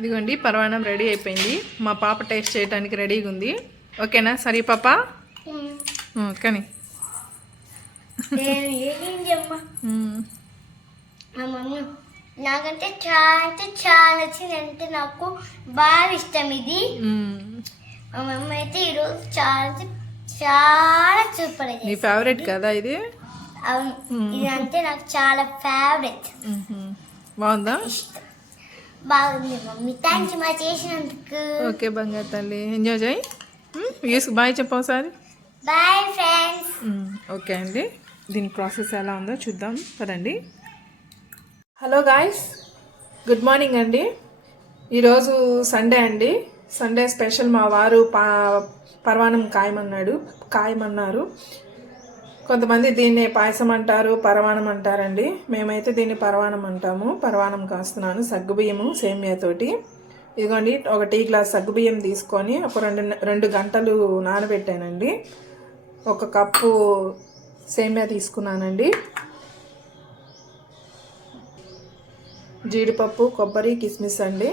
ఇదిగోండి పరమాన్నం రెడీ అయిపోయింది. మా పాప టేస్ట్ చేయడానికి రెడీగా ఉంది. ఓకేనా సరే పాప? కానీ నాకంటే చాలా నచ్చింది. అంటే నాకు బాగా ఇష్టం ఇది. మా మమ్మీ అయితే ఈరోజు చాలా సూపర్. నీ ఫేవరెట్ కదా ఇది? అవును, ఇది అంటే నాకు చాలా ఫేవరెట్. బాగుందా? బాగుంది మమ్మీ, థ్యాంక్ యూ మా చేసినందుకు. ఓకే బంగారు తల్లి, ఎంజాయ్ చేయి. బాయ్ చెప్పు ఒకసారి. Bye friends. ఓకే అండి, దీని ప్రాసెస్ ఎలా ఉందో చూద్దాం పదండి. హలో గాయ్స్, గుడ్ మార్నింగ్ అండి. ఈరోజు సండే అండి. సండే స్పెషల్ మా వారు పరమాన్నం కాయమన్నారు. కొంతమంది దీన్ని పాయసం అంటారు, పరమాన్నం అంటారండి. మేమైతే దీన్ని పరమాన్నం అంటాము. పరమాన్నం కాస్తున్నాను సగ్గుబియ్యము సేమియాతోటి. ఇదిగోండి, ఒక టీ గ్లాస్ సగ్గుబియ్యం తీసుకొని ఒక 2 గంటలు నానబెట్టానండి. 1 కప్పు సేమియా తీసుకున్నానండి. జీడిపప్పు, కొబ్బరి, కిస్మిస్ అండి.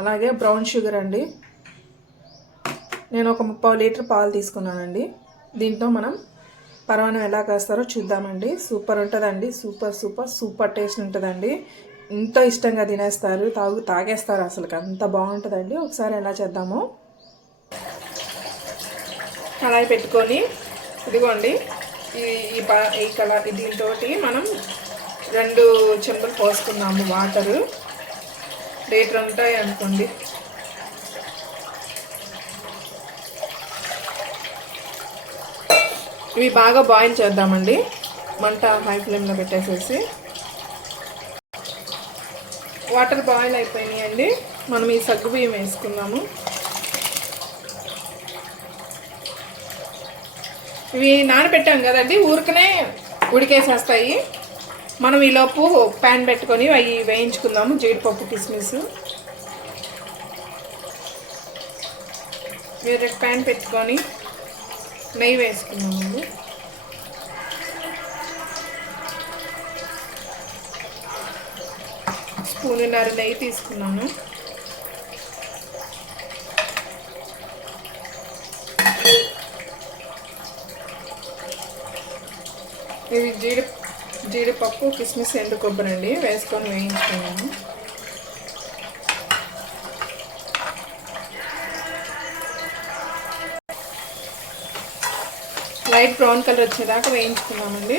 అలాగే బ్రౌన్ షుగర్ అండి. నేను ఒక 30 లీటర్ పాలు తీసుకున్నానండి. దీంతో మనం పరమాన్నం ఎలా కాస్తారో చూద్దామండి. సూపర్ ఉంటుందండి. సూపర్ టేస్ట్ ఉంటుందండి. ఎంతో ఇష్టంగా తినేస్తారు, తాగేస్తారు. అసలు అంత బాగుంటుందండి. ఒకసారి ఎలా చేద్దామో. కళాయి పెట్టుకొని ఇదిగోండి దీంతో మనం 2 చెంబులు పోసుకున్నాము వాటరు. లీటర్ ఉంటాయి అనుకోండి. ఇవి బాగా బాయిల్ చేద్దామండి. మంట హై ఫ్లేమ్లో పెట్టేసేసి. వాటర్ బాయిల్ అయిపోయినాయండి. మనం ఈ సగ్గుబియ్యం వేసుకుందాము. ఇవి నానబెట్టాం కదండి, ఊరికనే ఉడికేసేస్తాయి. మనం ఈలోపు ప్యాన్ పెట్టుకొని అవి వేయించుకుందాము. జీడిపప్పు, కిస్మిస్. వేరే ప్యాన్ పెట్టుకొని నెయ్యి వేసుకున్నామండి. స్పూనున్నర నెయ్యి తీసుకున్నాను. ఇవి జీడిపప్పు, కిస్మిస్, ఎండు కొబ్బరి అండి వేసుకొని వేయించుకున్నాను. లైట్ బ్రౌన్ కలర్ వచ్చేదాకా వేయించుకున్నామండి.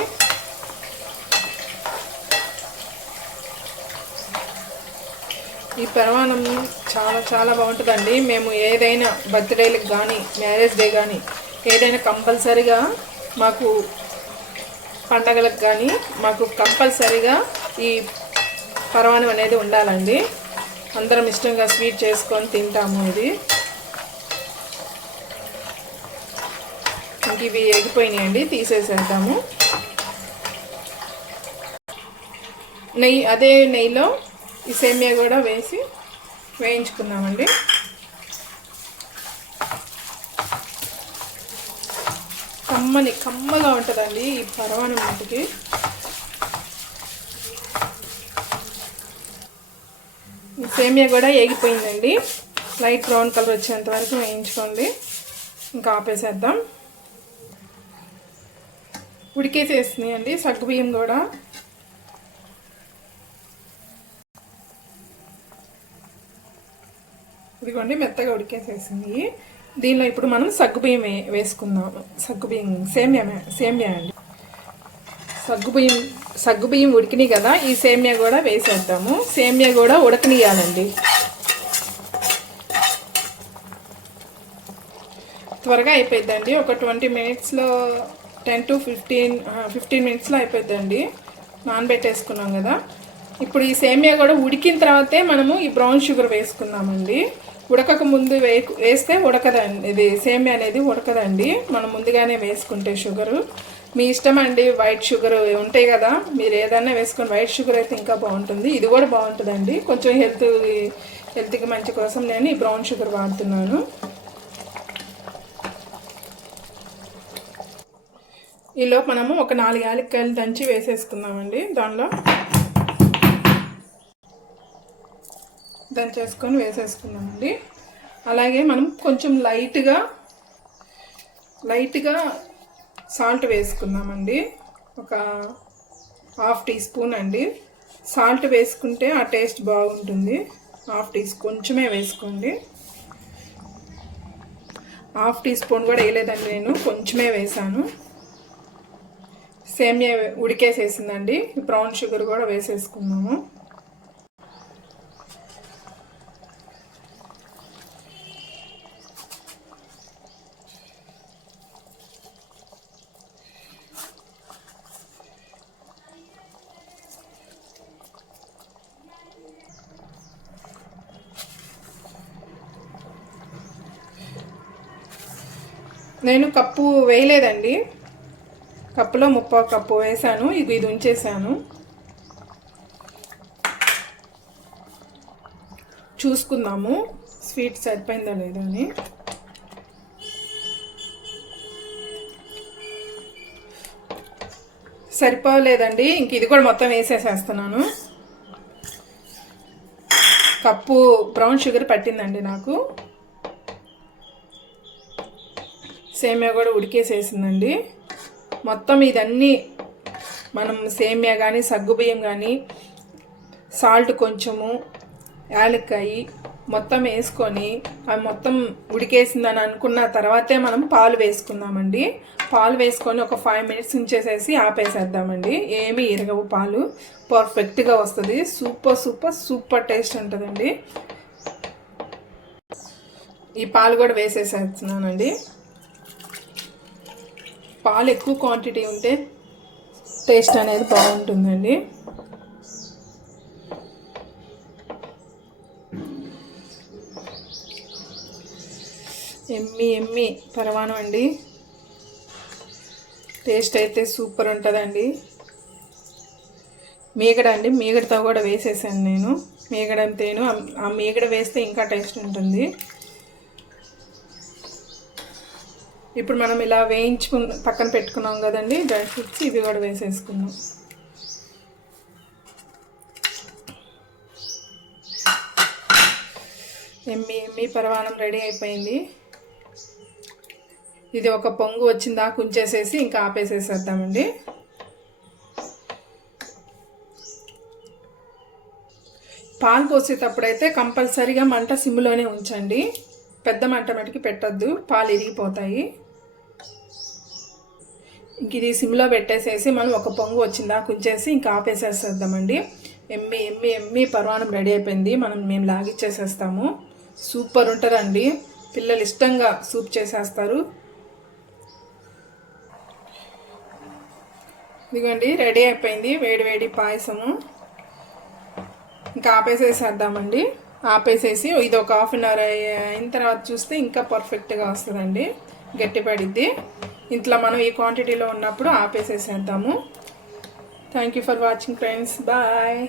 ఈ పరమాన్నం చాలా బాగుంటుందండి. మేము ఏదైనా బర్త్డేలకు కానీ, మ్యారేజ్ డే కానీ, ఏదైనా కంపల్సరీగా మాకు పండగలకు కానీ మాకు కంపల్సరీగా ఈ పరమాన్నం అనేది ఉండాలండి. అందరం ఇష్టంగా స్వీట్ చేసుకొని తింటాము. ఇది ఇంక ఇవి ఎగిపోయినాయండి, తీసేసేద్దాము. అదే నెయ్యిలో ఈ సేమియా కూడా వేసి వేయించుకున్నామండి. కమ్మగా ఉంటుందండి ఈ పరమాన్నం మటుకి. ఈ సేమియా కూడా ఎగిపోయిందండి. లైట్ బ్రౌన్ కలర్ వచ్చేంత వరకు వేయించుకోండి. ఇంకా ఆపేసేద్దాం. ఉడికేసేస్తున్నాయి అండి సగ్గుబియ్యం కూడా. ఇదిగోండి మెత్తగా ఉడికేసేసింది. దీనిలో ఇప్పుడు మనం సగ్గుబియ్యం వేసుకుందాం. సేమియా అండి. సగ్గుబియ్యం ఉడికినాయి కదా, ఈ సేమియా కూడా వేసేద్దాము. సేమియా కూడా ఉడకనియాలండి. త్వరగా అయిపోద్దండి. ఒక 20 మినిట్స్లో 10 to 15 మినిట్స్లో అయిపోద్దండి. నానబెట్టేసుకున్నాం కదా. ఇప్పుడు ఈ సేమియా కూడా ఉడికిన తర్వాతే మనము ఈ బ్రౌన్ షుగర్ వేసుకుందామండి. ఉడకక ముందు వేస్తే ఉడకదండి. ఇది సేమియా అనేది ఉడకదండి, మనం ముందుగానే వేసుకుంటే. షుగరు మీ ఇష్టం అండి. వైట్ షుగర్ ఉంటాయి కదా, మీరు ఏదైనా వేసుకొని. వైట్ షుగర్ అయితే ఇంకా బాగుంటుంది. ఇది కూడా బాగుంటుందండి. కొంచెం హెల్త్కి మంచి కోసం నేను ఈ బ్రౌన్ షుగర్ వాడుతున్నాను. ఈలో మనము ఒక 4 యాలక్కాయలు దంచి వేసేసుకుందామండి. దానిలో దంచేసుకొని వేసేసుకున్నామండి. అలాగే మనం కొంచెం లైట్గా సాల్ట్ వేసుకున్నామండి. ఒక 1/2 టీ స్పూన్ అండి. సాల్ట్ వేసుకుంటే ఆ టేస్ట్ బాగుంటుంది. 1/2 టీ స్పూన్ కొంచెమే వేసుకోండి. 1/2 టీ స్పూన్ కూడా వేయలేదండి, నేను కొంచెమే వేసాను. సేమియా ఉడికేసేసిందండి. బ్రౌన్ షుగర్ కూడా వేసేసుకున్నాము. నేను కప్పు వేయలేదండి, కప్పులో 3/4 కప్పు వేసాను. ఇది ఉంచేసాను. చూసుకుందాము స్వీట్ సరిపోయిందా లేదా అని. సరిపోలేదండి, ఇంక ఇది కూడా మొత్తం వేసేసేస్తున్నాను. కప్పు బ్రౌన్ షుగర్ పట్టిందండి నాకు. సేమియా కూడా ఉడికేసేసిందండి. మొత్తం ఇదన్నీ మనం సేమియా కానీ సగ్గుబియ్యం కానీ సాల్ట్ కొంచెము యాలక్కాయ మొత్తం వేసుకొని అవి మొత్తం ఉడికేసిందని అనుకున్న తర్వాతే మనం పాలు వేసుకుందామండి. పాలు వేసుకొని ఒక 5 మినిట్స్ ఉంచేసేసి ఆపేసేద్దామండి. ఏమీ ఇరగవు, పాలు పర్ఫెక్ట్గా వస్తుంది. సూపర్ సూపర్ సూపర్ టేస్ట్ ఉంటుందండి. ఈ పాలు కూడా వేసేసేస్తున్నానండి. పాలు ఎక్కువ క్వాంటిటీ ఉంటే టేస్ట్ అనేది బాగుంటుందండి. ఎమ్మి పరమాణం అండి. టేస్ట్ అయితే సూపర్ ఉంటుందండి. మీగడ అండి, మీగడతో కూడా వేసేసాను నేను. మీగడంతేను ఆ మీగడ వేస్తే ఇంకా టేస్ట్ ఉంటుంది. ఇప్పుడు మనం ఇలా పక్కన పెట్టుకున్నాం కదండి డ్రై ఫ్రూట్స్, ఇవి కూడా వేసేసుకున్నాం. ఎమ్మి పరమాణం రెడీ అయిపోయింది. ఇది ఒక పొంగు వచ్చిందా ఉంచేసేసి ఇంకా ఆపేసేసేద్దామండి. పాలు పోసేటప్పుడైతే కంపల్సరీగా మంట సిమ్లోనే ఉంచండి. పెద్ద మంట మటుకి పెట్టద్దు, పాలు ఇరిగిపోతాయి. ఇంక ఇది సిమ్లో పెట్టేసేసి మనం ఒక పొంగు వచ్చిందా ఉంచేసి ఇంకా ఆపేసేసేద్దామండి. ఎమ్మి పరమాణం రెడీ అయిపోయింది. మేము లాగిచ్చేసేస్తాము. సూపర్ ఉంటుందండి. పిల్లలు ఇష్టంగా సూప్ చేసేస్తారు. ఇదిగోండి రెడీ అయిపోయింది వేడి పాయసము. ఇంకా ఆపేసేసేద్దామండి. ఆపేసేసి ఇది ఒక 1/2 అవర్ అయిన తర్వాత చూస్తే ఇంకా పర్ఫెక్ట్గా వస్తుందండి, గట్టిపడిద్ది. ఇంట్లో మనం ఈ క్వాంటిటీలో ఉన్నప్పుడు ఆపేసేసేద్దాము. Thank you for watching friends. Bye.